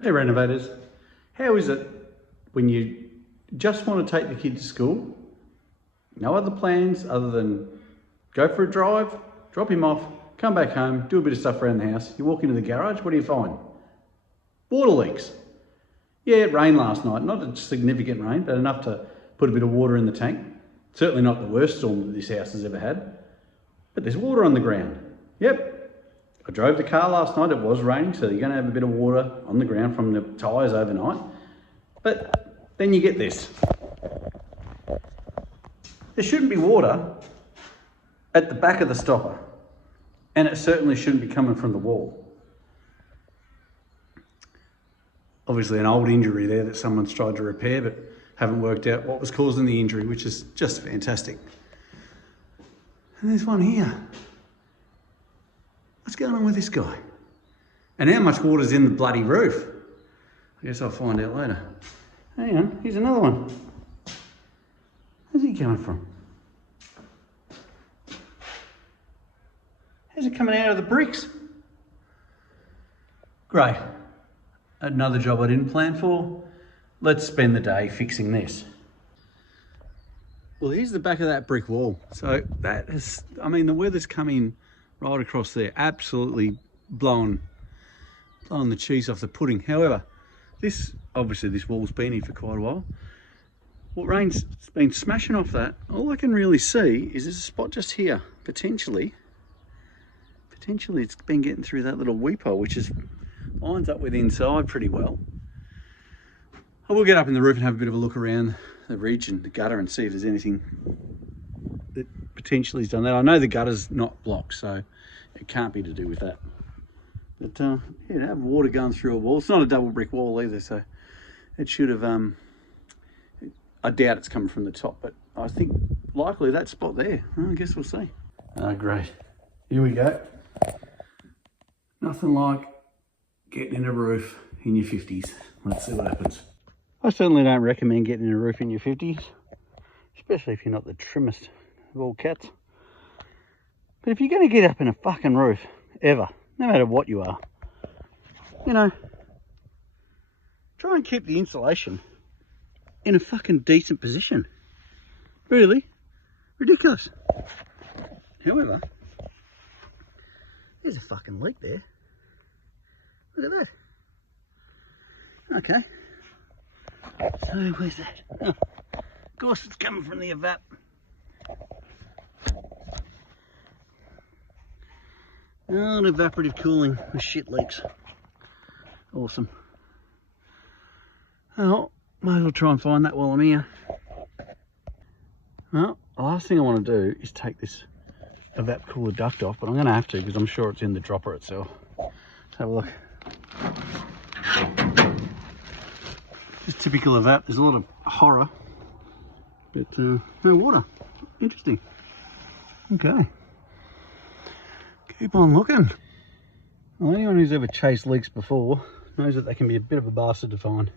Hey renovators, how is it when you just want to take the kid to school, no other plans other than go for a drive, drop him off, come back home, do a bit of stuff around the house, you walk into the garage, what do you find? Water leaks. Yeah, it rained last night, not a significant rain, but enough to put a bit of water in the tank. Certainly not the worst storm that this house has ever had, but there's water on the ground. Yep. I drove the car last night, it was raining, so you're going to have a bit of water on the ground from the tyres overnight. But then you get this. There shouldn't be water at the back of the stopper, and it certainly shouldn't be coming from the wall. Obviously an old injury there that someone's tried to repair, but haven't worked out what was causing the injury, which is just fantastic. And there's one here. What's going on with this guy? And how much water's in the bloody roof? I guess I'll find out later. Hang on, here's another one. Where's he coming from? How's it coming out of the bricks? Great. Another job I didn't plan for. Let's spend the day fixing this. Well, here's the back of that brick wall. So that is, I mean, the weather's come in right across there, absolutely blowing the cheese off the pudding. However, obviously this wall's been here for quite a while. What rain's been smashing off that, all I can really see is there's a spot just here, potentially it's been getting through that little weep hole, which lines up with inside pretty well. I will get up in the roof and have a bit of a look around the ridge and the gutter and see if there's anything that potentially has done that. I know the gutter's not blocked, so it can't be to do with that. But yeah, to have water going through a wall, it's not a double brick wall either, so it should have, I doubt it's coming from the top, but I think likely that spot there. Well, I guess we'll see. Oh, great. Here we go. Nothing like getting in a roof in your 50s. Let's see what happens. I certainly don't recommend getting in a roof in your 50s, especially if you're not the trimmest of all cats. But if you're going to get up in a fucking roof, ever, no matter what you are, you know, try and keep the insulation in a fucking decent position. Really? Ridiculous. However, there's a fucking leak there. Look at that. Okay. So where's that? Oh, of course it's coming from the evap. Oh, the evaporative cooling with shit leaks. Awesome. Oh, might as well try and find that while I'm here. Well, the last thing I want to do is take this evap cooler duct off, but I'm going to have to because I'm sure it's in the dropper itself. Let's have a look. It's typical of that. There's a lot of horror, but no water. Interesting. Okay. Keep on looking. Well, anyone who's ever chased leaks before knows that they can be a bit of a bastard to find,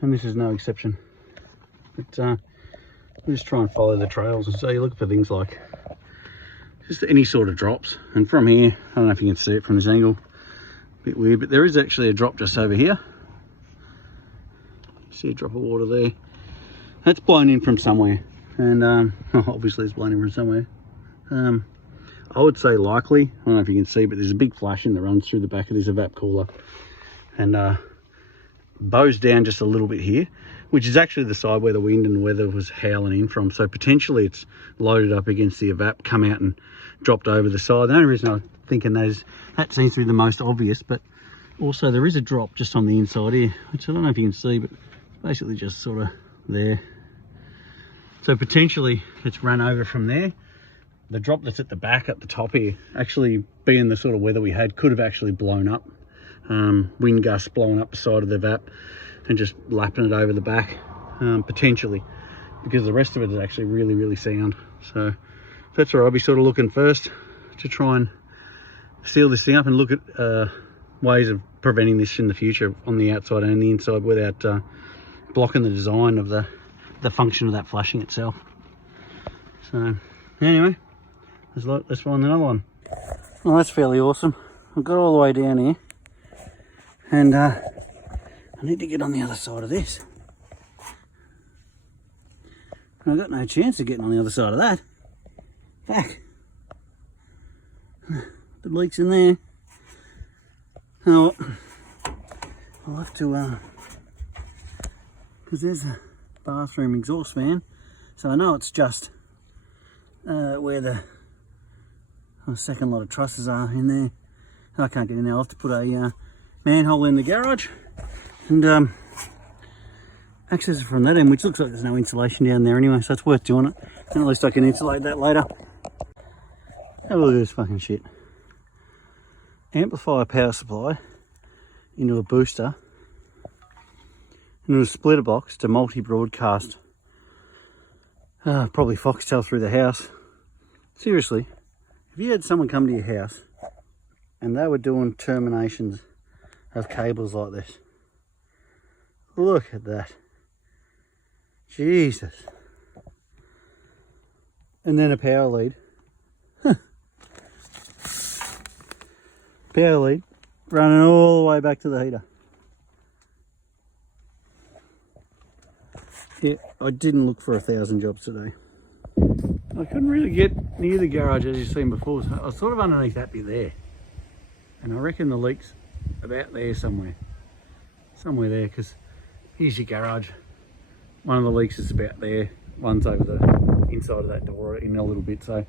and this is no exception. But just try and follow the trails, and so you look for things like just any sort of drops. And from here, I don't know if you can see it from this angle, a bit weird, but there is actually a drop just over here. See a drop of water there. That's blown in from somewhere, and obviously it's blown in from somewhere. I would say likely, I don't know if you can see, but there's a big flashing that runs through the back of this evap cooler and bows down just a little bit here, which is actually the side where the wind and weather was howling in from. So potentially it's loaded up against the evap, come out and dropped over the side. The only reason I'm thinking that seems to be the most obvious, but also there is a drop just on the inside here, which I don't know if you can see, but basically just sort of there. So potentially it's run over from there. The drop that's at the back at the top here, actually being the sort of weather we had, could have actually blown up. Wind gusts blowing up the side of the vap and just lapping it over the back, potentially, because the rest of it is actually really, really sound. So that's where I'll be sort of looking first, to try and seal this thing up and look at ways of preventing this in the future on the outside and the inside without blocking the design of the function of that flashing itself. So anyway, let's find another one. Well, that's fairly awesome. I've got all the way down here And I need to get on the other side of this. I've got no chance of getting on the other side of that. Fuck. The leak's in there. Oh, I'll have to, because there's a bathroom exhaust fan, so I know it's just where the second lot of trusses are in there. I can't get in there. I'll have to put a manhole in the garage and access it from that end, which looks like there's no insulation down there anyway, so it's worth doing it. And at least I can insulate that later. Have a look at this fucking shit. Amplifier power supply into a booster, into a splitter box to multi-broadcast. Probably Foxtel through the house. Seriously, if you had someone come to your house and they were doing terminations of cables like this, look at that. Jesus. And then a power lead. Power lead running all the way back to the heater. Yeah, I didn't look for 1,000 jobs today. I couldn't really get near the garage as you've seen before, so I was sort of underneath that bit there. And I reckon the leak's about there somewhere. Somewhere there, because here's your garage. One of the leaks is about there. One's over the inside of that door in a little bit, so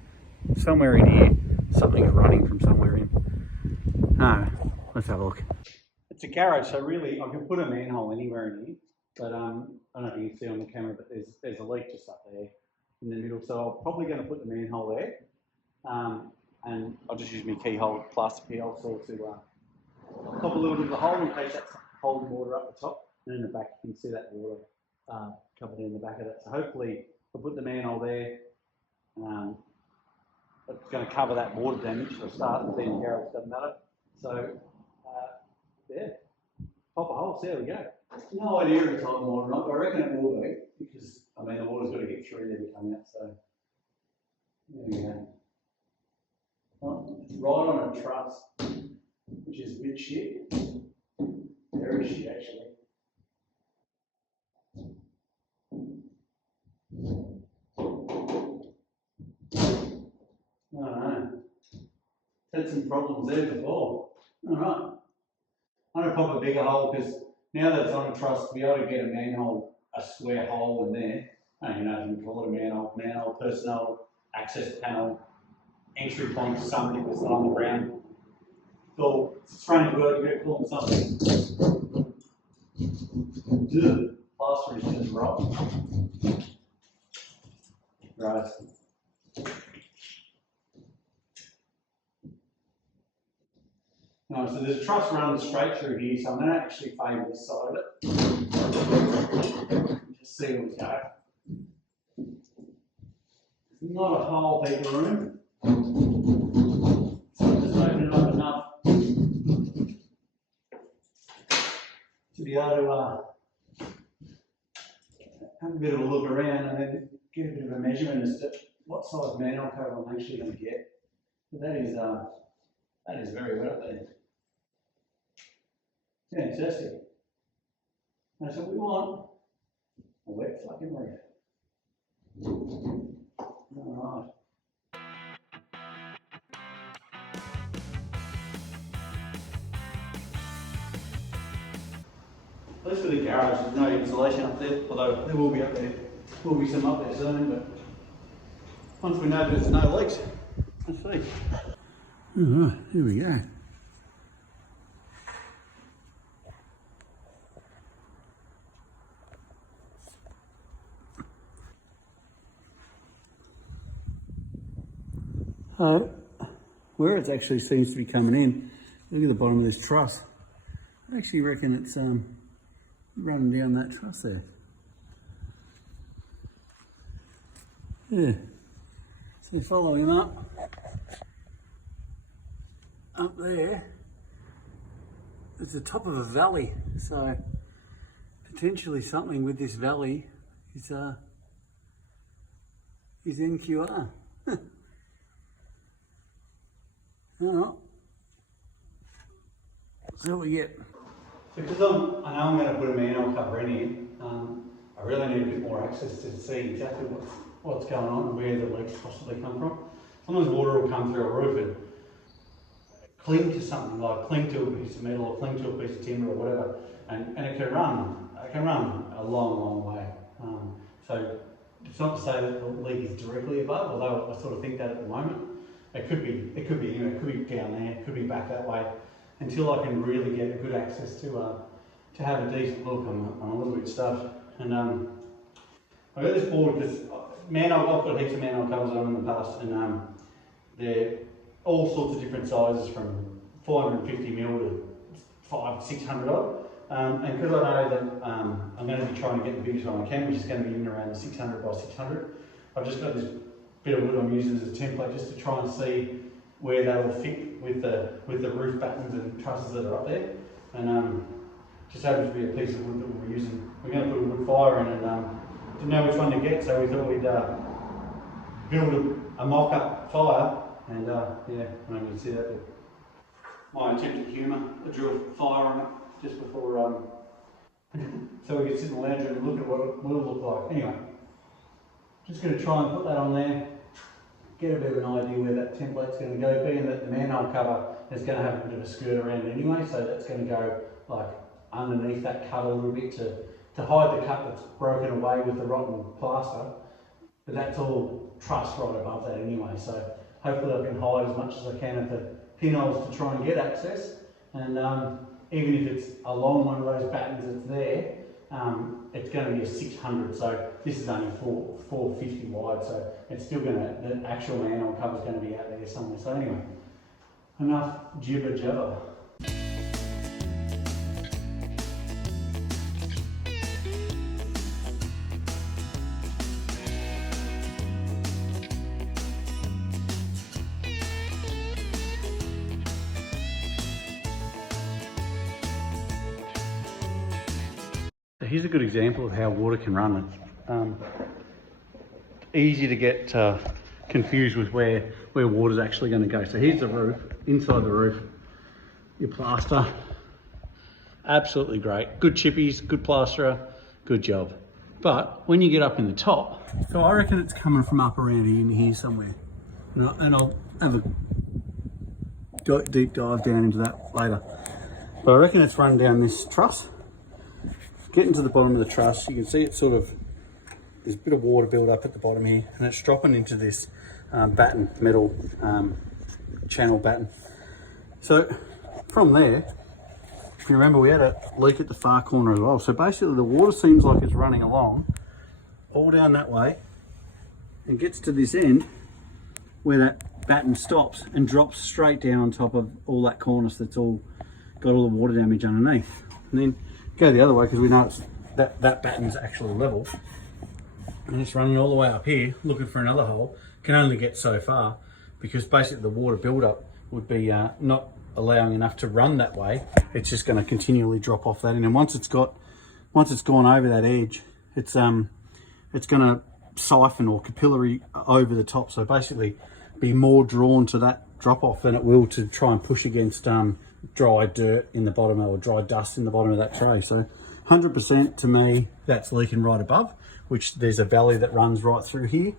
somewhere in here, something's running from somewhere in. Let's have a look. It's a garage, so really I can put a manhole anywhere in here, but I don't know if you can see on the camera, but there's a leak just up there in the middle, so I'm probably going to put the manhole there, and I'll just use my keyhole, plastic keyhole saw to pop a little bit of the hole in case that's holding water up the top, and in the back you can see that water covered in the back of that. So hopefully I'll put the manhole there. It's going to cover that water damage for a start, and then the garage doesn't matter. So, yeah, pop a hole, see how we go. No idea if it's hot water or not, but I reckon it will be, because, I mean, the water's got to get through there to come out, so there we go. Well, it's right on a truss, which is a bit shit. Very shit, actually. I don't know. Had some problems there before. Alright. I'm going to pop a bigger hole because now that it's on a truss, to be able to get a manhole, a square hole in there, I don't even know if you can call it a manhole, personnel, access panel, entry point, something that's on the ground. So it's running work, you've got to call them something. Dude, plaster is just rotten. Right. No, so there's a truss running straight through here, so I'm going to actually favour this side of it. Just see where we go. Not a whole heap of room. So I'm just opening it up enough to be able to have a bit of a look around and then get a bit of a measurement as to what size manhole cover I'm actually going to get. But that is very wet there. Fantastic. That's what we want. A wet fucking roof. Alright. At least for the garage, there's no insulation up there, although there will be up there. Will be some up there soon, but once we know there's no leaks, let's see. Alright, here we go. Where it actually seems to be coming in, look at the bottom of this truss. I actually reckon it's running down that truss there. Yeah. So follow him up there. It's the top of a valley, so potentially something with this valley is NQR. Alright, so what we get. Because I know I'm going to put a manhole cover in here, I really need a bit more access to see exactly what's going on and where the leaks possibly come from. Sometimes water will come through a roof and cling to something, like cling to a piece of metal or cling to a piece of timber or whatever, and it can run a long way. So it's not to say that the leak is directly above, although I sort of think that at the moment. It could be anywhere, it could be down there, it could be back that way, until I can really get a good access to have a decent look. I'm a little bit stuffed. And I've got this board because I've got heaps of manhole covers on in the past, and they're all sorts of different sizes from 450mm to 500-600 odd. And because I know that I'm going to be trying to get the biggest one I can, which is going to be in around the 600 by 600, I've just got this bit of wood I'm using as a template just to try and see where they will fit with the roof battens and trusses that are up there. And just happens to be a piece of wood that we're using. We're going to put a wood fire in, and didn't know which one to get, so we thought we'd build a mock-up fire. And yeah, I don't know if you can see that, but my attempt at humour, I drew a fire on it just before, so we could sit in the lounge room and look at what it will look like. Anyway, just going to try and put that on there, get a bit of an idea where that template's going to go, being that the manhole cover is going to have a bit of a skirt around it anyway, so that's going to go like underneath that cut a little bit to hide the cut that's broken away with the rotten plaster, but that's all truss right above that anyway, so hopefully I can hide as much as I can at the pinholes to try and get access. And even if it's along one of those battens that's there, it's going to be a 600, so this is only 450 wide, so it's still going to, the actual manhole cover is going to be out there somewhere. So anyway, enough jibber jabber. Here's a good example of how water can run. It's easy to get confused with where water's actually going to go. So here's the roof. Inside the roof, your plaster, absolutely great. Good chippies, good plasterer, good job. But when you get up in the top, so I reckon it's coming from up around in here somewhere. And I'll have a deep dive down into that later. But I reckon it's run down this truss. Getting to the bottom of the truss, you can see it's sort of, there's a bit of water build up at the bottom here, and it's dropping into this batten, metal channel batten. So from there, if you remember, we had a leak at the far corner as well. So basically the water seems like it's running along all down that way and gets to this end where that batten stops and drops straight down on top of all that cornice that's all got all the water damage underneath. And then go the other way, because we know it's that batten's actually level, and it's running all the way up here looking for another hole. Can only get so far because basically the water buildup would be not allowing enough to run that way. It's just going to continually drop off that, and then once it's gone over that edge, it's going to siphon or capillary over the top, so basically be more drawn to that drop off than it will to try and push against dry dirt in the bottom or dry dust in the bottom of that tray. So 100% to me, that's leaking right above, which there's a valley that runs right through here.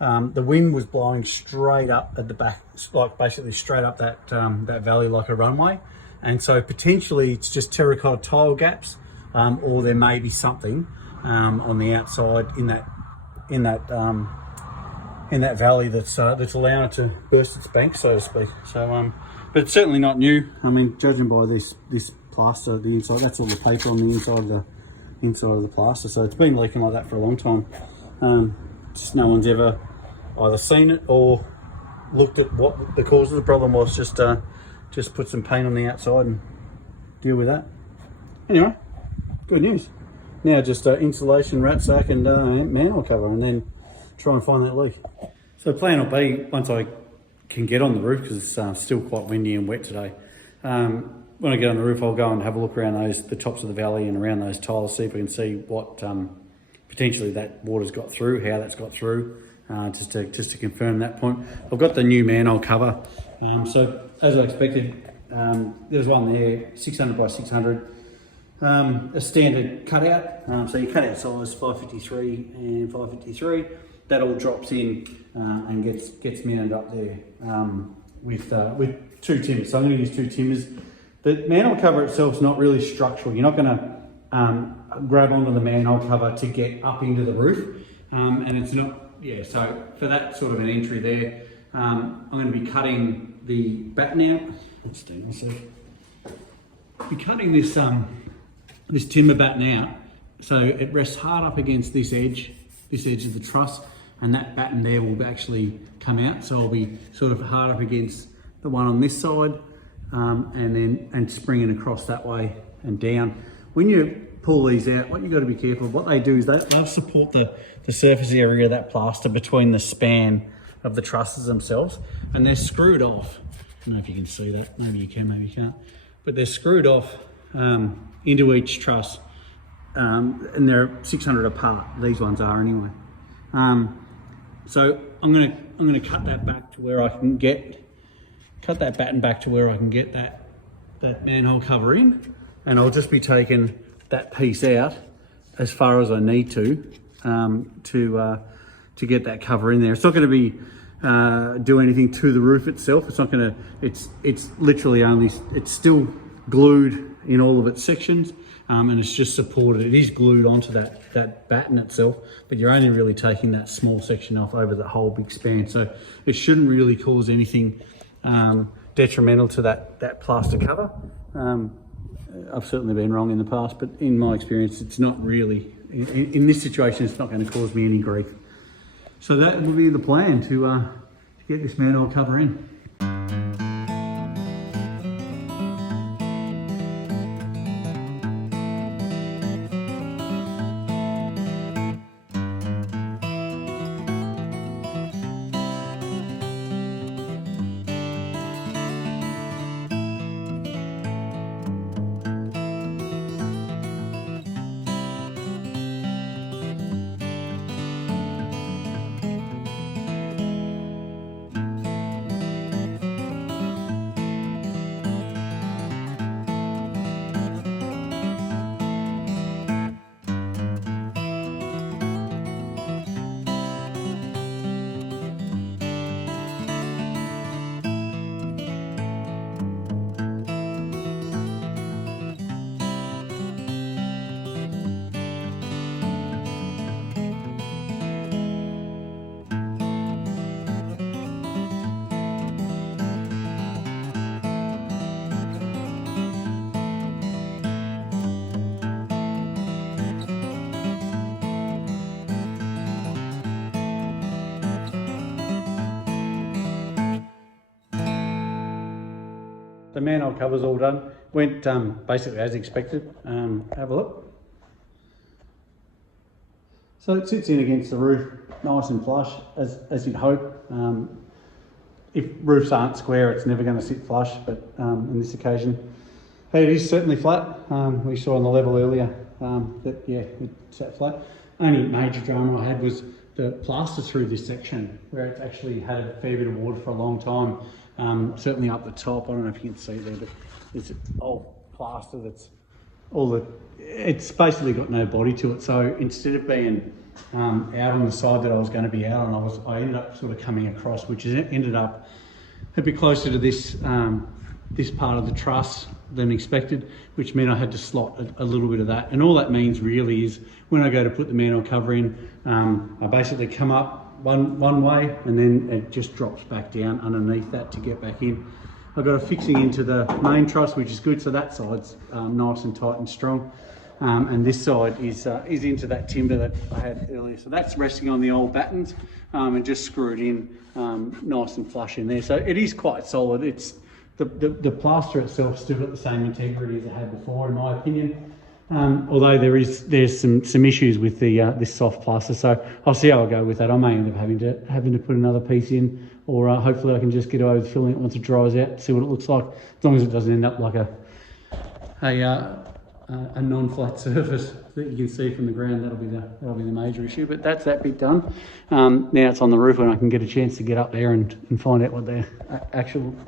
The wind was blowing straight up at the back, like basically straight up that that valley like a runway, and so potentially it's just terracotta tile gaps, or there may be something on the outside in that valley that's allowing it to burst its bank, so to speak. So but it's certainly not new. I mean, judging by this plaster, the inside, that's all the paper on the inside of the plaster. So it's been leaking like that for a long time. Just no one's ever either seen it or looked at what the cause of the problem was. Just put some paint on the outside and deal with that. Anyway, good news. Now just insulation, rat sack, and manhole cover, and then try and find that leak. So plan will be, once I can get on the roof, because it's still quite windy and wet today, when I get on the roof, I'll go and have a look around the tops of the valley and around those tiles, see if we can see what potentially that water's got through, how that's got through, just to confirm that point. I've got the new manhole cover, so as I expected, there's one there, 600 by 600. a standard cutout. So your cutout size 553 and 553. That all drops in and gets mounted up there with two timbers. So I'm going to use two timbers. The manhole cover itself is not really structural. You're not going to grab onto the manhole cover to get up into the roof, and it's not. Yeah. So for that sort of an entry there, I'm going to be cutting the batten out. Let's do myself. Be cutting this this timber batten out, so it rests hard up against this edge of the truss, and that batten there will actually come out. So I'll be sort of hard up against the one on this side, and springing across that way and down. When you pull these out, what you've got to be careful of, what they do is they'll support the surface area of that plaster between the span of the trusses themselves, and they're screwed off. I don't know if you can see that, maybe you can, maybe you can't, but they're screwed off into each truss, and they're 600 apart. These ones are anyway. So I'm gonna cut that back to where I can get that batten back to where I can get that manhole cover in, and I'll just be taking that piece out as far as I need to get that cover in there. It's not going to be do anything to the roof itself. It's not going to. It's literally only. It's still glued in all of its sections, and it's just supported. It is glued onto that batten itself, but you're only really taking that small section off over the whole big span. So it shouldn't really cause anything detrimental to that plaster cover. I've certainly been wrong in the past, but in my experience, it's not really, in this situation, it's not going to cause me any grief. So that will be the plan to get this manhole cover in. The manhole cover's all done. Went basically as expected. Have a look. So it sits in against the roof, nice and flush, as you'd hope. If roofs aren't square, it's never going to sit flush, but in this occasion, hey, it is certainly flat. We saw on the level earlier that, yeah, it sat flat. Only major drama I had was the plaster through this section, where it's actually had a fair bit of water for a long time. Certainly up the top, I don't know if you can see there, but there's old plaster that's it's basically got no body to it. So instead of being out on the side that I was going to be out on, I ended up sort of coming across, which ended up a bit closer to this this part of the truss than expected, which meant I had to slot a little bit of that. And all that means really is when I go to put the manhole cover in, I basically come up one way and then it just drops back down underneath that to get back in. I've got a fixing into the main truss, which is good, so that side's nice and tight and strong, and this side is into that timber that I had earlier. So that's resting on the old battens and just screwed in nice and flush in there. So it is quite solid. It's the plaster itself still got the same integrity as it had before, in my opinion. Although there's some issues with the this soft plaster, so I'll see how I go with that. I may end up having to put another piece in, or hopefully I can just get away with filling it once it dries out, see what it looks like. As long as it doesn't end up like a non-flat surface that you can see from the ground, that'll be the major issue. But that's that bit done. Now it's on the roof, and I can get a chance to get up there and find out what the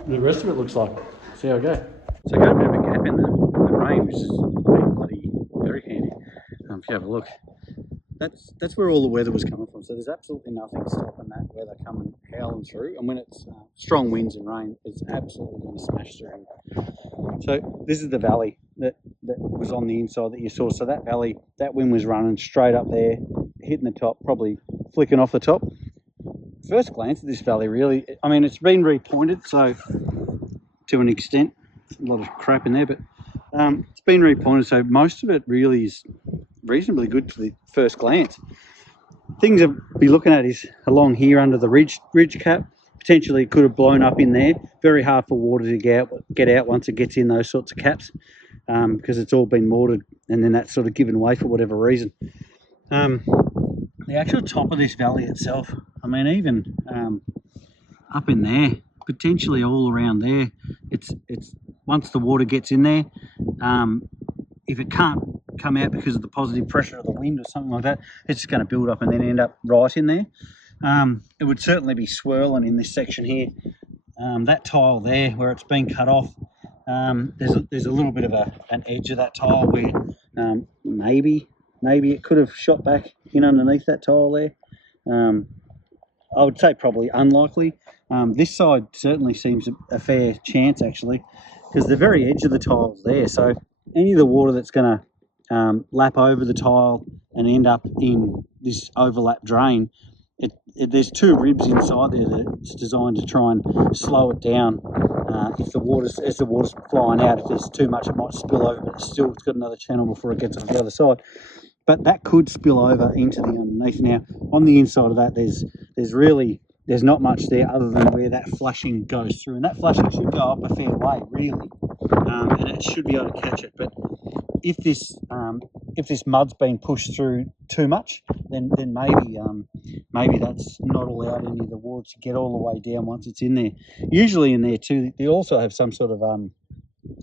rest of it looks like. See how I go. So I got a bit of a gap in the rain, which is bloody you have a look, that's where all the weather was coming from. So there's absolutely nothing stopping that weather coming howling through. And when it's strong winds and rain, it's absolutely going to smash through. So this is the valley that was on the inside that you saw. So that valley, that wind was running straight up there, hitting the top, probably flicking off the top. First glance at this valley, really, I mean, it's been repointed, so to an extent, a lot of crap in there, but it's been repointed, so most of it really is reasonably good to the first glance. Things to be looking at is along here under the ridge cap. Potentially it could have blown up in there. Very hard for water to get out once it gets in those sorts of caps, because it's all been mortared and then that's sort of given way for whatever reason. The actual top of this valley itself, I mean, even up in there, potentially all around there, it's once the water gets in there, if it can't come out because of the positive pressure of the wind or something like that, it's just going to build up and then end up right in there. It would certainly be swirling in this section here. That tile there where it's been cut off, there's a little bit of an edge of that tile where maybe it could have shot back in underneath that tile there. I would say probably unlikely. This side certainly seems a fair chance actually, because the very edge of the tile's there, so any of the water that's going to lap over the tile and end up in this overlap drain, there's two ribs inside there that's designed to try and slow it down. If the water's flying out, if there's too much, it might spill over, but it's got another channel before it gets on the other side. But that could spill over into the underneath. Now, on the inside of that, there's not much there other than where that flushing goes through, and that flushing should go up a fair way, really, and it should be able to catch it. But if this mud's been pushed through too much, then maybe that's not allowed any of the water to get all the way down once it's in there. Usually in there too, they also have some sort of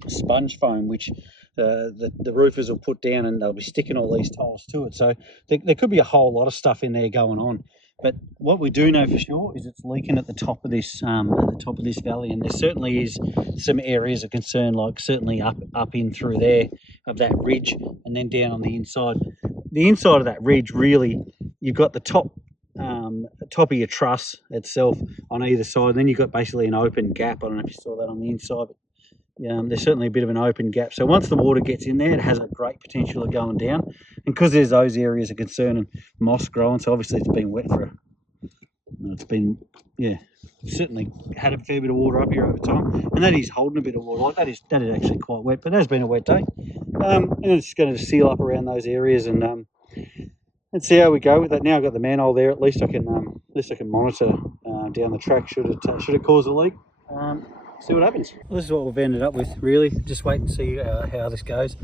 sponge foam which the roofers will put down, and they'll be sticking all these tiles to it. So there could be a whole lot of stuff in there going on. But what we do know for sure is it's leaking at the top of this valley, and there certainly is some areas of concern, like certainly up in through there of that ridge, and then down on the inside. The inside of that ridge, really, you've got the top of your truss itself on either side, and then you've got basically an open gap. I don't know if you saw that on the inside, but there's certainly a bit of an open gap. So once the water gets in there, it has a great potential of going down. And because there's those areas of concern and moss growing, so obviously it's been wet certainly had a fair bit of water up here over time. And that is holding a bit of water. Like that is actually quite wet, but it has been a wet day. And it's going to seal up around those areas and see how we go with that. Now I've got the manhole there. At least I can monitor down the track should it cause a leak. See what happens. Well, this is what we've ended up with, really. Just wait and see how this goes.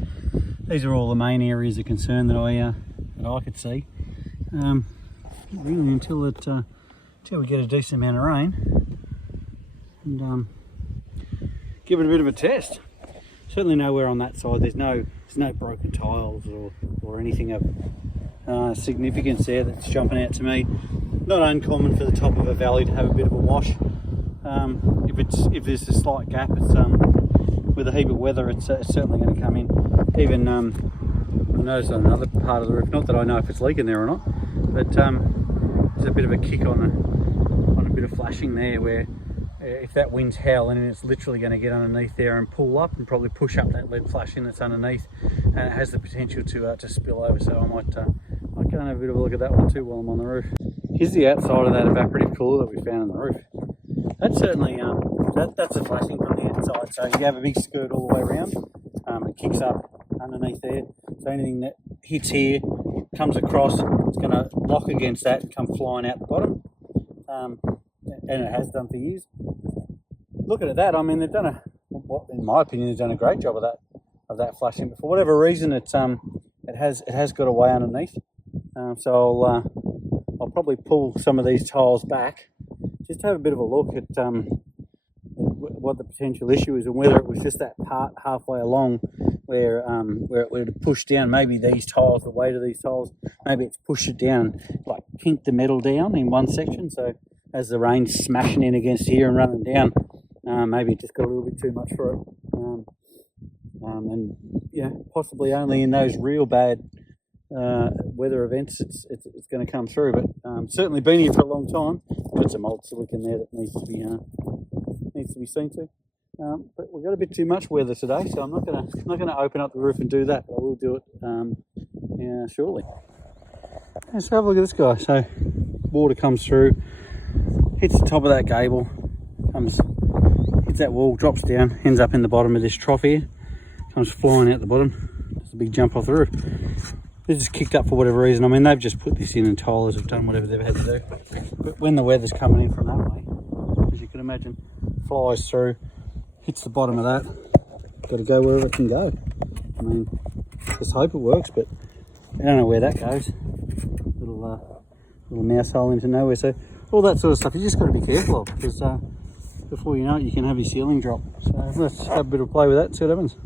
These are all the main areas of concern that I could see. Really until we get a decent amount of rain and give it a bit of a test. Certainly nowhere on that side. There's no broken tiles or anything of significance there that's jumping out to me. Not uncommon for the top of a valley to have a bit of a wash. If there's a slight gap, it's with a heap of weather, it's certainly going to come in. Even I noticed on another part of the roof, not that I know if it's leaking there or not, but there's a bit of a kick on a bit of flashing there, where if that wind's howling, and it's literally going to get underneath there and pull up and probably push up that lead flashing that's underneath, and it has the potential to spill over. So I might go and have a bit of a look at that one too while I'm on the roof. Here's the outside of that evaporative cooler that we found on the roof. That's certainly that's a flashing from the inside. So you have a big skirt all the way around. It kicks up underneath there. So anything that hits here comes across. It's going to lock against that and come flying out the bottom. And it has done for years. Looking at that, I mean, in my opinion, they've done a great job of that flashing. But for whatever reason, it has got away underneath. So I'll probably pull some of these tiles back, just to have a bit of a look at what the potential issue is, and whether it was just that part halfway along where it would have pushed down. Maybe these tiles, the weight of these tiles, maybe it's pushed it down, like pinked the metal down in one section. So as the rain's smashing in against here and running down, maybe it just got a little bit too much for it. And possibly only in those real bad weather events, it's going to come through. But certainly been here for a long time. Got some old silicon there that needs to be seen to. But we've got a bit too much weather today, so I'm not gonna open up the roof and do that. But I will do it shortly. Let's have a look at this guy. So water comes through, hits the top of that gable, hits that wall, drops down, ends up in the bottom of this trough here, comes flying out the bottom. There's a big jump off the roof. This is kicked up for whatever reason. I mean, they've just put this in and tilers have done whatever they've had to do. But when the weather's coming in from that way, as you can imagine, flies through, hits the bottom of that. Got to go wherever it can go. I mean, just hope it works, but I don't know where that goes. Little mouse hole into nowhere. So all that sort of stuff you just got to be careful of, because before you know it, you can have your ceiling drop. So let's have a bit of play with that and see what happens.